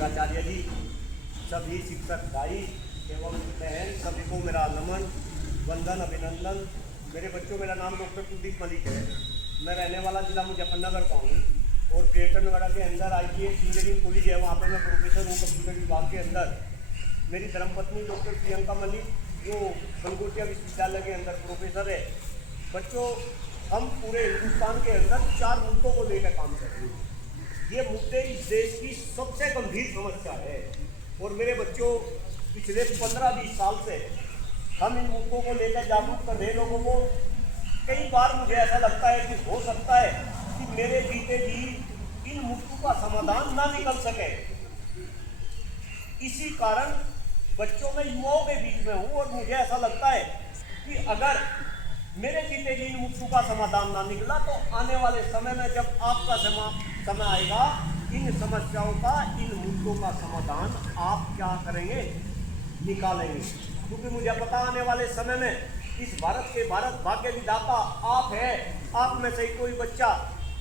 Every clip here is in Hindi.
प्राचार्य जी, सभी शिक्षक भाई एवं बहन, सभी को मेरा नमन, वंदन, अभिनंदन। मेरे बच्चों, मेरा नाम डॉक्टर कुलदीप मलिक है। मैं रहने वाला जिला मुजफ्फरनगर का हूँ और ग्रेटर नोएडा के अंदर IPS इंजीनियरिंग कॉलेज है, वहाँ पर मैं प्रोफेसर हूँ कंप्यूटर विभाग के अंदर। मेरी धर्मपत्नी डॉक्टर प्रियंका मलिक जो गलगोटिया विश्वविद्यालय के अंदर प्रोफेसर है। बच्चों, हम पूरे हिंदुस्तान के अंदर 4 मुद्दों को लेकर काम कर रहे हैं। ये मुद्दे इस देश की सबसे गंभीर समस्या है और मेरे बच्चों, पिछले 15-20 साल से हम इन मुद्दों को लेकर जागरूक कर रहे लोगों को। कई बार मुझे ऐसा लगता है कि हो सकता है कि मेरे बीते जी इन मुद्दों का समाधान ना निकल सके। इसी कारण बच्चों में, युवाओं के बीच में हूँ और मुझे ऐसा लगता है कि अगर मेरे जीते जी इन मुद्दों का समाधान ना निकला तो आने वाले समय में जब आपका समय आएगा, इन समस्याओं का, इन मुद्दों का समाधान आप क्या करेंगे? निकालेंगे। क्योंकि मुझे पता आने वाले समय में इस भारत भाग्य विधाता आप है। आप में से कोई बच्चा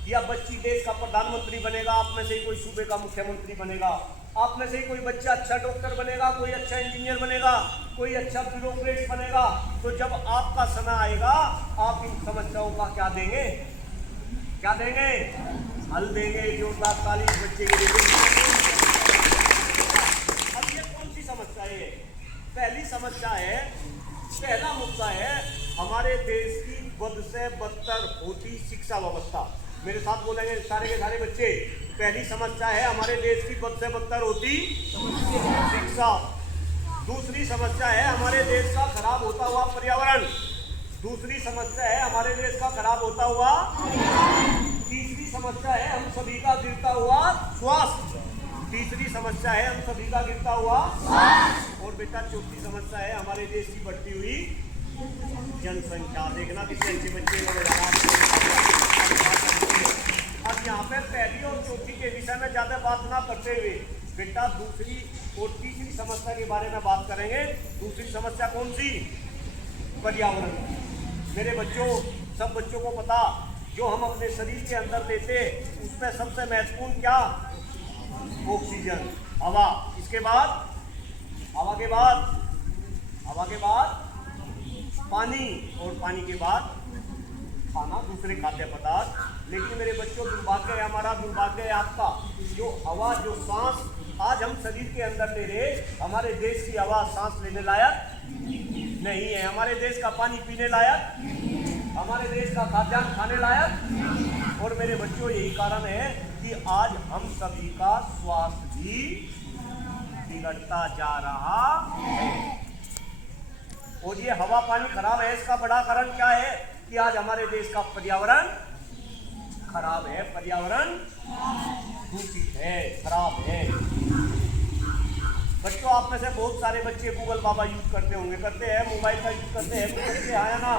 या बच्ची देश का प्रधानमंत्री बनेगा, आप में से कोई सूबे का मुख्यमंत्री बनेगा, आप में से कोई बच्चा अच्छा डॉक्टर बनेगा, कोई अच्छा इंजीनियर बनेगा, कोई अच्छा ब्यूरोक्रेट बनेगा। तो जब आपका समय आएगा, आप इन समस्याओं का क्या देंगे? क्या देंगे? हल देंगे। जोरदार ताली बच्चे के लिए। अब ये कौन सी समस्या है? पहली समस्या है, पहला मुद्दा है हमारे देश की बद से बदतर होती शिक्षा व्यवस्था। मेरे साथ बोलेंगे सारे के सारे बच्चे। पहली समस्या है हमारे देश की बद से बदतर होती शिक्षा। दूसरी समस्या है हमारे देश का खराब होता हुआ पर्यावरण। दूसरी समस्या है हमारे देश का खराब होता हुआ। तीसरी समस्या है हम सभी का गिरता हुआ स्वास्थ्य। तीसरी समस्या है हम सभी का गिरता हुआ। और बेटा, चौथी समस्या है हमारे देश की बढ़ती हुई जनसंख्या। देखना कितने अच्छे बच्चे। अब यहाँ पे पहली और चौथी के विषय में ज्यादा बात ना करते हुए बेटा, दूसरी और तीसरी समस्या के बारे में बात करेंगे। दूसरी समस्या कौन सी? पर्यावरण। मेरे बच्चों, सब बच्चों को पता, जो हम अपने शरीर के अंदर लेते उसमें सबसे महत्वपूर्ण क्या? ऑक्सीजन, हवा। इसके बाद हवा के बाद पानी और पानी के बाद खाना, दूसरे खाद्य पदार्थ। लेकिन मेरे बच्चों, दुर्भाग्य है हमारा, दुर्भाग्य है आपका, जो हवा, जो सांस आज हम शरीर के अंदर ले रहे, हमारे देश की हवा सांस लेने लायक नहीं है। हमारे देश का पानी पीने लायक, हमारे देश का खाद्यान्न खाने लायक। और मेरे बच्चों, यही कारण है कि आज हम सभी का स्वास्थ्य भी बिगड़ता जा रहा है। और ये हवा पानी खराब है, इसका बड़ा कारण क्या है? कि आज हमारे देश का पर्यावरण खराब है, पर्यावरण दूषित है, खराब है। बच्चों, आप में से बहुत सारे बच्चे गूगल बाबा यूज करते होंगे, करते हैं, मोबाइल का यूज करते हैं। बच्चे आया ना,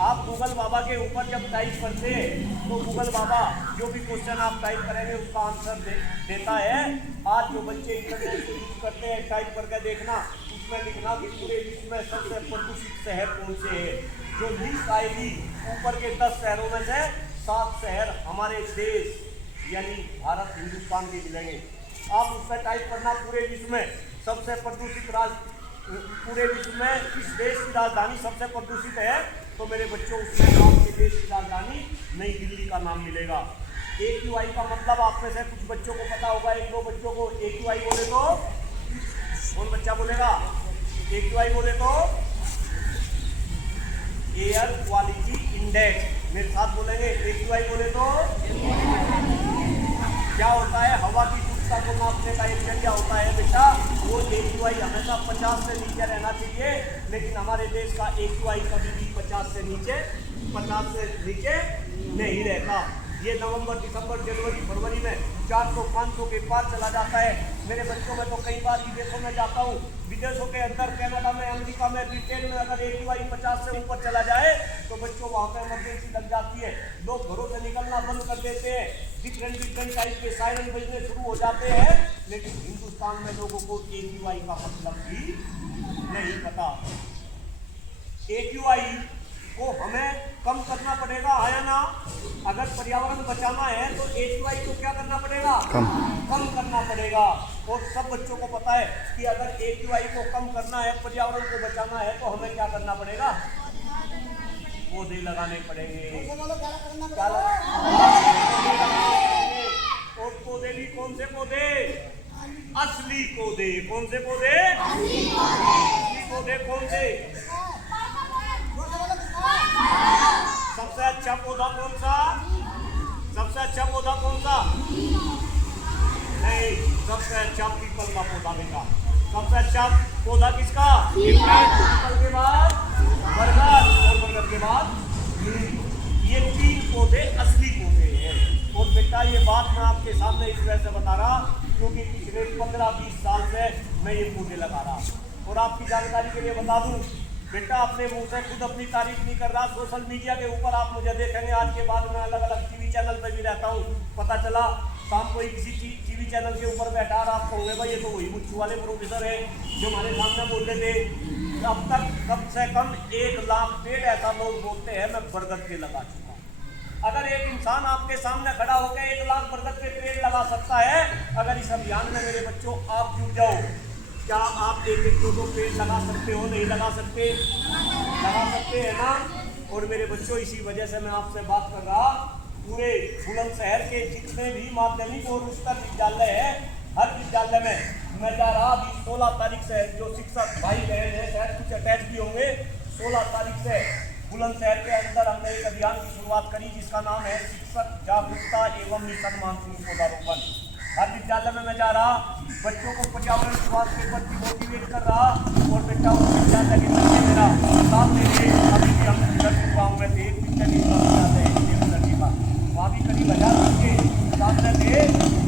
आप गूगल बाबा के ऊपर जब टाइप करते हैं तो गूगल बाबा जो भी क्वेश्चन आप टाइप करेंगे उसका आंसर देता है। आज जो बच्चे इंटरनेट यूज करते हैं, टाइप करके देखना, उसमें लिखना कि पूरे विश्व में सबसे प्रदूषित शहर कौन से है। जो लिस्ट आएगी ऊपर के 10 शहरों में से 7 शहर हमारे देश यानी भारत, हिंदुस्तान के मिलेंगे। आप उसमें टाइप करना पूरे विश्व में सबसे प्रदूषित राज्य, पूरे विश्व में इस देश की राजधानी सबसे प्रदूषित है, तो मेरे बच्चों उसमें आपके देश की राजधानी नई दिल्ली का नाम मिलेगा। AQI का मतलब आप में से कुछ बच्चों को पता होगा। 1-2 बच्चों को AQI बोले तो कौन बच्चा बोलेगा? AQI बोले तो एयर क्वालिटी इंडेक्स। मेरे साथ बोलेंगे, AQI बोले तो क्या होता है? हवा की शुद्धता को मापने का एक जरिया होता है बेटा। वो AQI हमेशा 50 से नीचे रहना चाहिए, लेकिन हमारे देश का AQI कभी भी 50 से नीचे नहीं रहता। ये नवंबर, दिसंबर, जनवरी, फरवरी में 400-500 के पार चला जाता है। मेरे बच्चों में तो कई बार विदेशों में जाता हूँ, विदेशों के अंदर, कनाडा में, अमेरिका में, ब्रिटेन में अगर AQI 50 से ऊपर चला जाए तो बच्चों वहाँ पर इमरजेंसी लग जाती है। लोग घरों से निकलना बंद कर देते हैं, डिफरेंट टाइप के सायरन बजने शुरू हो जाते हैं। लेकिन हिंदुस्तान में लोगों को AQI का मतलब भी नहीं पता। AQI को हमें कम करना पड़ेगा, है ना? अगर पर्यावरण बचाना है तो AQI को क्या करना पड़ेगा? कम कम करना पड़ेगा। और सब बच्चों को पता है कि अगर AQI को कम करना है, पर्यावरण को बचाना है, तो हमें क्या करना पड़ेगा? पौधे लगाने पड़ेंगे। और पौधे भी कौन से पौधे? असली पौधे। कौन से पौधे? असली पौधे कौन से? सबसे अच्छा पौधा कौन सा? सबसे अच्छा पौधा कौन सा? नहीं, सबसे अच्छा पीपल का पौधा बेटा। सबसे अच्छा पौधा किसका? पीपल के बाद बरगद, और बरगद के बाद ये 3 पौधे असली पौधे हैं। और बेटा ये बात मैं आपके सामने इस वजह से बता रहा क्योंकि पिछले 15-20 साल से मैं ये पौधे लगा रहा। और आपकी जानकारी के लिए बता दूं बेटा, अपने मुंह से खुद अपनी तारीफ नहीं कर रहा। सोशल मीडिया के ऊपर आप मुझे देखेंगे आज के बाद मैं अलग अलग टीवी चैनल पर भी रहता हूँ। पता चला शाम को किसी टीवी चैनल के ऊपर बैठा और आप कहोगे भाई ये तो वही मुच्छू वाले प्रोफेसर है जो हमारे सामने बोलते थे। अब तक कम से कम 1 लाख पेड़ ऐसा लोग बोलते हैं मैं बरगद के लगा चुका। अगर एक इंसान आपके सामने खड़ा होकर 1 लाख बरगद के पेड़ लगा सकता है, अगर इस अभियान में मेरे बच्चों आप जुट जाओ, क्या आप 1-1, 2-2 पेड़ लगा सकते हो? नहीं लगा सकते? लगा सकते हैं ना। और मेरे बच्चों इसी वजह से मैं आपसे बात कर रहा, पूरे बुलंदशहर के जितने भी माध्यमिक और उच्चतर विद्यालय है, हर विद्यालय में मैं जा रहा। अभी 16 तारीख से जो शिक्षक भाई बहन है शायद कुछ अटैच भी होंगे, 16 तारीख से बुलंदशहर के अंदर हमने एक अभियान की शुरुआत करी जिसका नाम है शिक्षक जागरूकता एवं मिशन मानसून पौधारोपण। हर विद्यालय में मैं जा रहा, बच्चों को पर्यावरण स्वास्थ्य के प्रति मोटिवेट कर रहा। और बेटा उस विद्यालय के बच्चे मेरा साथ मेरे अभी भी हम गाँव में थे, एक पिक्चर वहाँ भी करीब 1000 बच्चे सामने थे।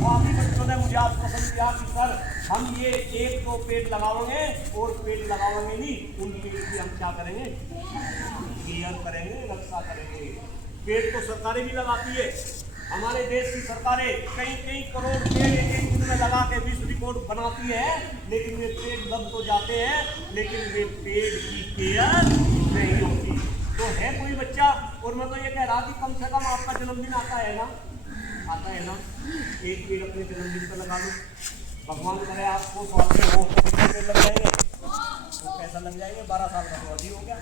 वहाँ भी बच्चों ने मुझे आज पसंद किया कि सर हम ये 1-2 पेड़ लगाओगे और पेड़ लगाओगे नहीं, उनके लिए हम क्या करेंगे? केयर करेंगे, रक्षा करेंगे। पेड़ तो सरकारें भी लगाती है, हमारे देश की सरकारें कई करोड़ पेड़ एक दिन में लगा के विश्व रिकॉर्ड बनाती है, लेकिन वे पेड़ लग तो जाते हैं लेकिन वे पेड़ की केयर नहीं होती। तो है कोई बच्चा, और मैं तो ये कह रहा कि कम से कम आपका जन्मदिन आता है ना, आता है ना, एक पेड़ अपने जन्मदिन पर लगा लो। भगवान करे आपको स्वास्थ्य हो तो कितने पेड़ लग जाएंगे? तो पैसा लग जाएंगे। 12 साल का तो अभी हो गया,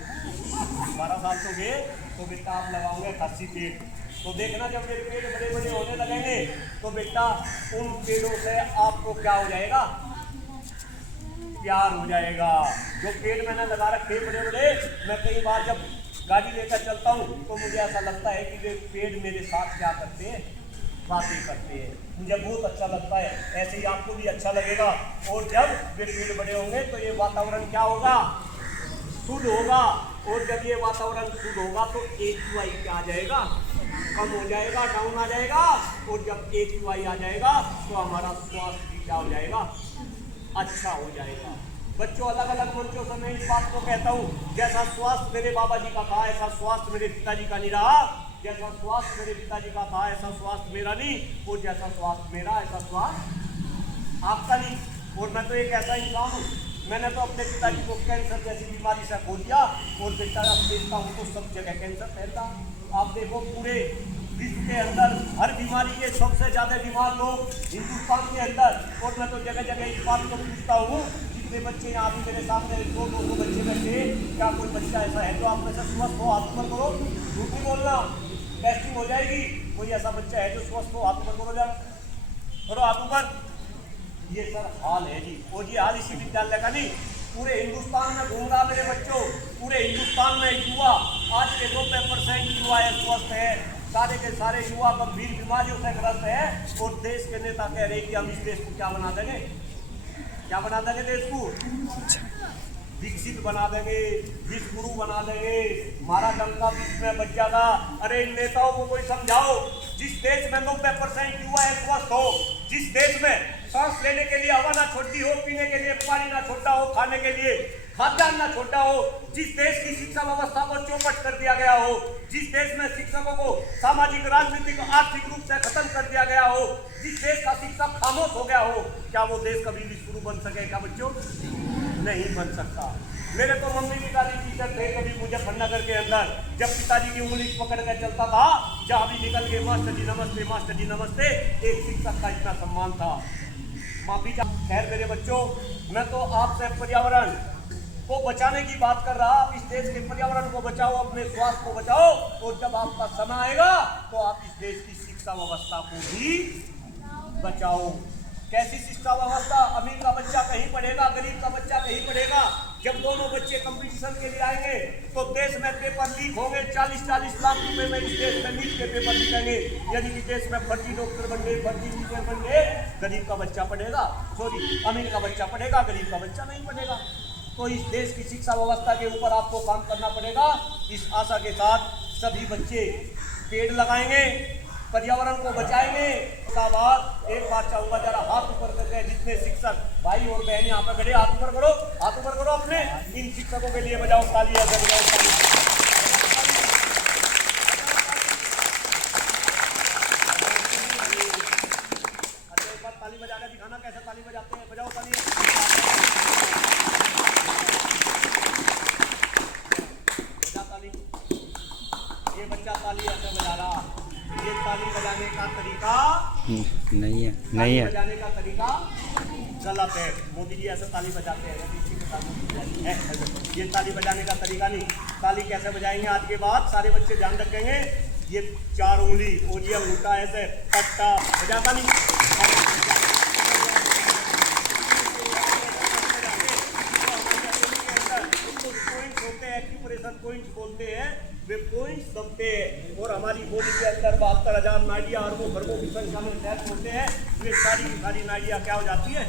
12 साल तो गए तो बेटा आप लगाओगे 80 पेड़। तो देखना जब ये पेड़ बड़े बड़े होने लगेंगे तो बेटा उन पेड़ों से आपको क्या हो जाएगा? प्यार हो जाएगा। जो पेड़ मैंने लगा रखे बड़े बड़े, मैं कई बार जब गाड़ी लेकर चलता हूँ तो मुझे ऐसा लगता है कि वे पेड़ मेरे साथ क्या करते हैं? बातें करते हैं। मुझे बहुत अच्छा लगता है, ऐसे ही आपको भी अच्छा लगेगा। और जब वे पेड़ बड़े होंगे तो ये वातावरण क्या होगा? शुद्ध होगा। और जब ये वातावरण शुद्ध होगा तो AQI क्या आ जाएगा? कम हो जाएगा, डाउन आ जाएगा। और जब AQI आ जाएगा तो हमारा स्वास्थ्य भी क्या हो जाएगा? अच्छा हो जाएगा। बच्चों अलग अलग मंचों से मैं इस बात को कहता हूँ, जैसा स्वास्थ्य मेरे बाबा जी का था ऐसा स्वास्थ्य मेरे पिताजी का नहीं रहा। जैसा स्वास्थ्य मेरे पिताजी का था ऐसा स्वास्थ्य मेरा नहीं, और जैसा स्वास्थ्य मेरा ऐसा स्वास्थ्य आपका नहीं। और मैं तो एक ऐसा इंसान हूँ, मैंने तो अपने पिताजी को कैंसर जैसी बीमारी से खो दिया और बेटा अब देखता हूँ तो सब जगह कैंसर फैलता। आप देखो पूरे विश्व के अंदर हर बीमारी के सबसे ज़्यादा बीमार लोग हिंदुस्तान के अंदर। और मैं तो जगह जगह इस बात को पूछता हूँ, जितने बच्चे यहाँ भी मेरे सामने 200 बच्चे बैठे, क्या कोई बच्चा ऐसा है जो आप में से स्वस्थ हो? हाथ ऊपर करो, झूठ नहीं बोलना, टेस्टिंग हो जाएगी। कोई ऐसा बच्चा है जो स्वस्थ हो? हाथ ऊपर करो, करो हाथ ऊपर। ये सर हाल है जी। और ये हाल इसी विद्यालय का नहीं, पूरे हिंदुस्तान में घूम रहा मेरे बच्चों। पूरे हिंदुस्तान में युवा आज के 90% युवा स्वस्थ है, सारे के सारे युवा गंभीर बीमारियों से ग्रस्त है। और देश के नेता कह रहे कि हम इस देश को क्या बना देंगे? क्या बना देंगे? देश को विकसित बना देंगे, विश्व गुरु बना देंगे, हमारा डंका विश्व में बच जाएगा। अरे इन नेताओं को कोई समझाओ, जिस देश में 90% युवा स्वस्थ हो, जिस देश में सांस लेने के लिए हवा ना छोड़ती हो, पीने के लिए पानी ना छोड़ा हो, खाने के लिए खाद्यान्न ना छोड़ा हो, जिस देश की शिक्षा व्यवस्था को चौपट कर दिया गया हो, जिस देश में शिक्षकों को सामाजिक, राजनीतिक, आर्थिक रूप से खत्म कर दिया गया हो, जिस देश का शिक्षक खामोश हो गया हो, क्या वो देश कभी विश्व गुरु बन सके? क्या बच्चों? नहीं बन सकता। मेरे तो मम्मी की गाली टीचर थे कभी मुजफ्फरनगर के अंदर, जब पिताजी की उंगली पकड़ कर चलता था, जहां भी निकल के मास्टर जी नमस्ते, मास्टर जी नमस्ते, एक शिक्षक का इतना सम्मान था। माफी चाह। खैर मेरे बच्चों, मैं तो आपसे पर्यावरण को बचाने की बात कर रहा। आप इस देश के पर्यावरण को बचाओ, अपने स्वास्थ्य को बचाओ, और जब आपका समय आएगा तो आप इस देश की शिक्षा व्यवस्था को भी बचाओ। कैसी शिक्षा व्यवस्था? अमीर का बच्चा कहीं पढ़ेगा, गरीब का बच्चा कहीं पढ़ेगा। जब दोनों बच्चे कंपटीशन के लिए आएंगे तो देश में पेपर लीक होंगे, 40-40 लाख रुपए में इस देश में नीट के पेपर लिखेंगे। यदि कि देश में फर्जी डॉक्टर बन गए, फर्जी इंजीनियर बन गए, गरीब का बच्चा पढ़ेगा, सॉरी अमीर का बच्चा पढ़ेगा, गरीब का बच्चा नहीं पढ़ेगा। तो इस देश की शिक्षा व्यवस्था के ऊपर आपको काम करना पड़ेगा। इस आशा के साथ सभी बच्चे पेड़ लगाएंगे, पर्यावरण को बचाएंगे। उसका बाद एक बात चाहूंगा, जरा हाथ ऊपर करके जितने शिक्षक भाई और बहन यहाँ पे खड़े, हाथ ऊपर करो, हाथ ऊपर करो अपने। इन शिक्षकों के लिए बजाओ ताली, ऐसे बजाओ ताली। अच्छा एक बार ताली बजा के दिखाना कैसे ताली बजाते हैं, बजाओ ताली। बजा ताली। ये बच्चा ताली ऐसे बजा रहा, ये ताली बजाने का तरीका नहीं है, नहीं है। बजाने का तरीका गलत है। मोदी जी ऐसे ताली बजाते हैं, ये ताली बजाने का तरीका नहीं। ताली कैसे बजाएंगे आज के बाद सारे बच्चे ध्यान रखेंगे। ये 4 उंगली और ये अंगूठा ऐसे पट्टा बजाता नहीं। एक्यूप्रेशर पॉइंट्स बोलते हैं, वे पॉइंट्स दबते हैं और हमारी बॉडी के अंदर 72,000 नाड़ियाँ अरबों खरबों की संख्या में टैप होते हैं। वे सारी की सारी नाड़ियाँ क्या हो जाती है?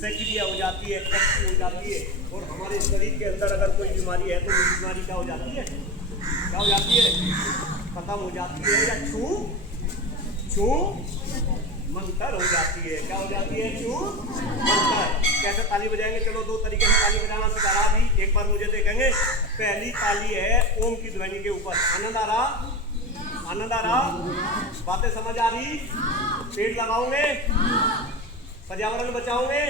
सक्रिय हो जाती है, एक्टिव हो जाती है। और हमारे शरीर के अंदर अगर कोई बीमारी है तो वो बीमारी क्या हो जाती है? क्या हो जाती है? खत्म हो जाती है, या छू मंतर हो जाती है। क्या हो जाती है? छू मंतर। कैसे ताली बजाएंगे? चलो 2 तरीके से ताली बजाना सिखा रहा भी, एक बार मुझे देखेंगे। पहली ताली है ओम की ध्वनि के ऊपर। आनंद आ रहा? आनंद आ रहा? बातें समझ आ रही? पेड़ लगाओगे, पर्यावरण बचाओगे,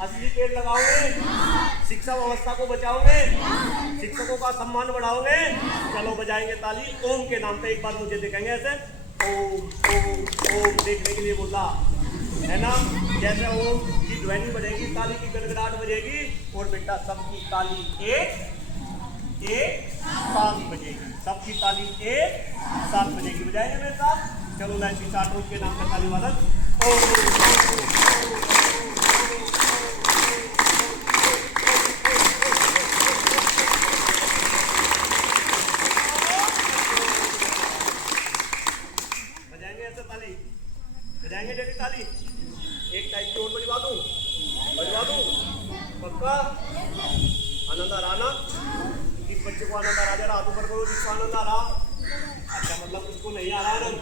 असली पेड़ लगाओगे, शिक्षा व्यवस्था को बचाओगे, शिक्षकों का सम्मान बढ़ाओगे। चलो बजाएंगे ताली ओम के नाम पे। एक बार मुझे देखेंगे ऐसे, ओम ओम ओम, देखने के लिए बोला है ना। जैसे ओम की ध्वनि बजेगी, ताली की गड़गड़ाहट बजेगी, और बेटा सबकी ताली एक साथ बजेगी। सबकी ताली एक साथ बजेगी। बजाएंगे मेरे साथ? चलो लाइन चार्ट के नाम पे ताली वादन। बजाएंगे डेली ताली? एक टाइप की और बजवा दूं? बजवा दूं? पक्का? आनंद आ रहा ना? किस बच्चे को आनंद आ रहा? जरा हाथ ऊपर करो जिसको आनंद आ रहा। अच्छा मतलब उसको नहीं आ रहा आनंद?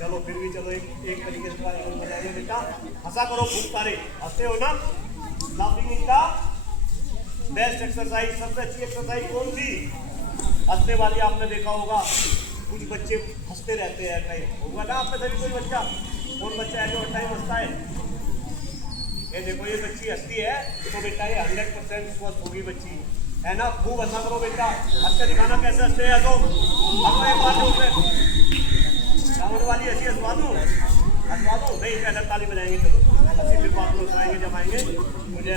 चलो फिर भी चलो एक तरीके से बजाइए बेटा। हंसा करो खूब सारे, हंसते हो ना? Laughing is the best exercise. सबसे अच्छी एक्सरसाइज कौन सी? हंसने वाली आपने देखा होगा, कुछ बच्चे हंसते रहते हैं टाइम, होगा ना आपने सभी? कोई बच्चा, कौन बच्चा है जो टाइम हंसता है? ये देखो ये बच्ची हंसती है तो बेटा ये 100% स्वस्थ होगी बच्ची, है ना। खूब हंसा करो बेटा, हंस के दिखाना कैसे हंसते हैं। तो अब एक बात वाली हंसी हंसवा दूँ? हंसवा दो? नहीं, पहले ताली बजाएंगे। चलो हंसी फिर बात में उठाएंगे जब आएंगे। मुझे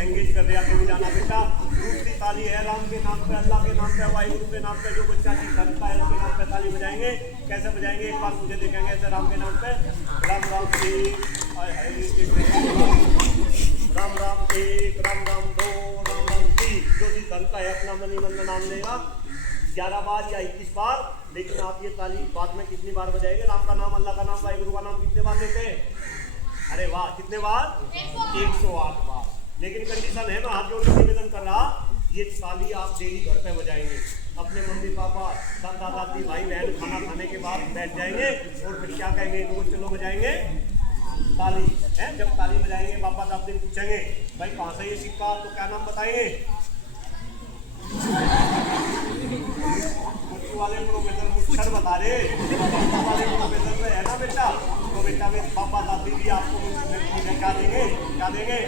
एंगेज कर दिया कहीं जाना बेटा। दूसरी ताली है राम के नाम पे, अल्लाह के नाम पे, वाहिगुरु के नाम पे। जो बच्चा की करता है उसके नाम पे ताली बजाएंगे। कैसे बजाएंगे? एक बार मुझे देखेंगे ऐसे राम के नाम पे। राम राम एक, राम राम एक, राम राम 2, राम राम 3। जो भी करता है अपना मनी मन में नाम लेगा 11 बार या 21 बार। लेकिन आप ये ताली बाद में कितनी बार बजाएंगे? राम का नाम, अल्लाह का नाम, वाहिगुरु का नाम कितने बार लेते हैं? अरे वाह, कितने बार? 108 बार। लेकिन कंडीशन है, मैं हाथ जोड़ के निवेदन कर रहा, ये ताली आप डेली घर पे बजाएंगे। अपने मम्मी पापा, दादा दादी, भाई बहन खाना खाने के बाद बैठ जाएंगे और फिर क्या कहेंगे? इनको चलो बजाएंगे ताली, है। जब ताली बजाएंगे पापा दादी पूछेंगे भाई कहाँ से ये सिक्का, तो क्या नाम बताएंगे? वाले प्रोफेसर मुच्छर बता रहे, वाले प्रोफेसर में है ना बेटा। तो बेटा में पापा दादी भी आपको क्या देंगे? क्या देंगे?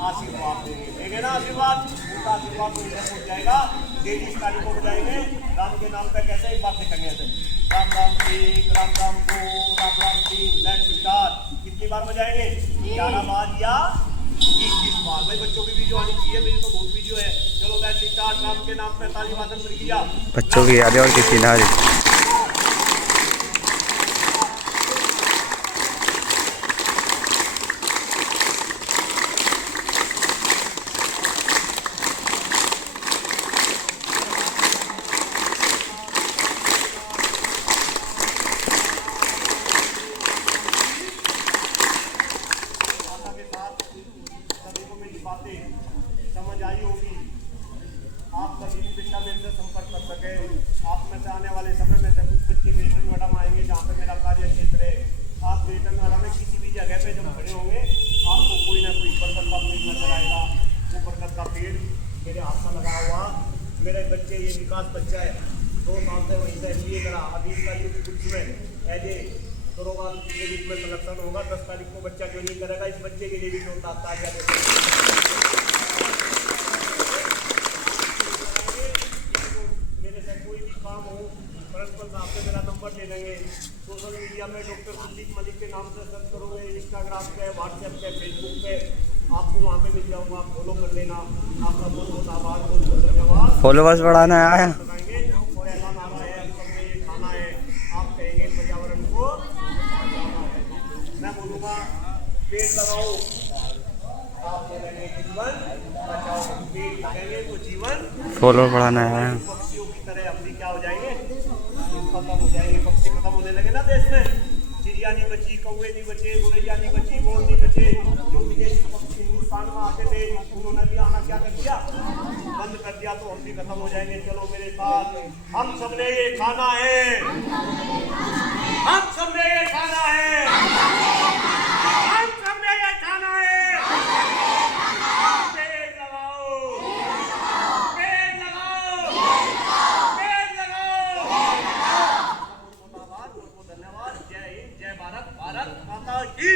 आशीर्वाद देंगे ना आशीर्वाद, उनका आशीर्वाद तो इधर पहुंच जाएगा। डेली इस तारीख को बजाएंगे राम के नाम पे। कैसे एक बात लिखेंगे ऐसे, राम राम एक, राम राम दो, राम राम तीन, लेट्स स्टार्ट। कितनी बार बजाएंगे? 11 बार या 21 बार। भाई बच्चों की वीडियो आनी चाहिए, मेरी तो बहुत वीडियो है। चलो लेट्स स्टार्ट। राम के नाम पे ताली वादन प्रक्रिया बच्चों की यादें और किसी ना। समझ आई होगी। आप कभी भी बेटा मेरे से संपर्क कर सके। आप में से आने वाले समय में से कुछ बच्चे ग्रेटर नोएडा में आएंगे जहाँ पे मेरा कार्य क्षेत्र है। आप ग्रेटर नोएडा में किसी भी जगह पे जब खड़े होंगे आपको कोई ना कोई बरगद का पेड़ नजर आएगा। वो बरगद का पेड़ मेरे हाथ में लगा हुआ। मेरे बच्चे, ये विकास बच्चा है, 2 साल से वहीं से MBA करा। अभी इसका कुछ में एज ए दरोगा के रूप में सिलेक्शन होगा। 10 तारीख को बच्चा ट्रेनिंग करेगा। इस बच्चे के लिए भी जोरदार तालियां देते हैं। मेरे से कोई भी काम हो, प्रिंसिपल साहब से मेरा नंबर ले लेंगे। सोशल मीडिया में डॉक्टर कुलदीप मलिक के नाम से सर्च करोगे, इंस्टाग्राम पे, व्हाट्सएप पे, फेसबुक पे, आपको वहाँ पे मिल जाऊँगा। आप फॉलो कर लेना। आपका बहुत बहुत आभार, बहुत बहुत धन्यवाद। फॉलोवर्स बढ़ाना है आया और ऐलान आ रहा है, अब सबने ये खाना है। आप कहेंगे पर्यावरण को, मैं बोलूँगा पेड़ लगाओ, आप बोलेंगे जीवन बचाओ। पेड़ लगेंगे तो जीवन। फॉलोवर बढ़ाना है। पक्षियों की तरह हम भी क्या हो जाएंगे? खत्म हो जाएंगे। पक्षी खत्म होने लगे ना देश में। चिड़िया नहीं बची, कौवे नहीं बचे, गोरैया नहीं बची, मोर नहीं बचे। जो विदेशी पक्षी हिंदुस्तान में आते थे उन्होंने भी आना क्या कर दिया? बंद कर दिया। तो हम भी खत्म हो जाएंगे। चलो मेरे साथ, हम सबने ये खाना है, हम सबने ये खाना है, हम सबने ये खाना है। पेड़ लगाओ, पेड़ लगाओ, पेड़ लगाओ। बहुत बहुत आभार, बहुत बहुत धन्यवाद। जय हिंद, जय भारत, भारत माता की।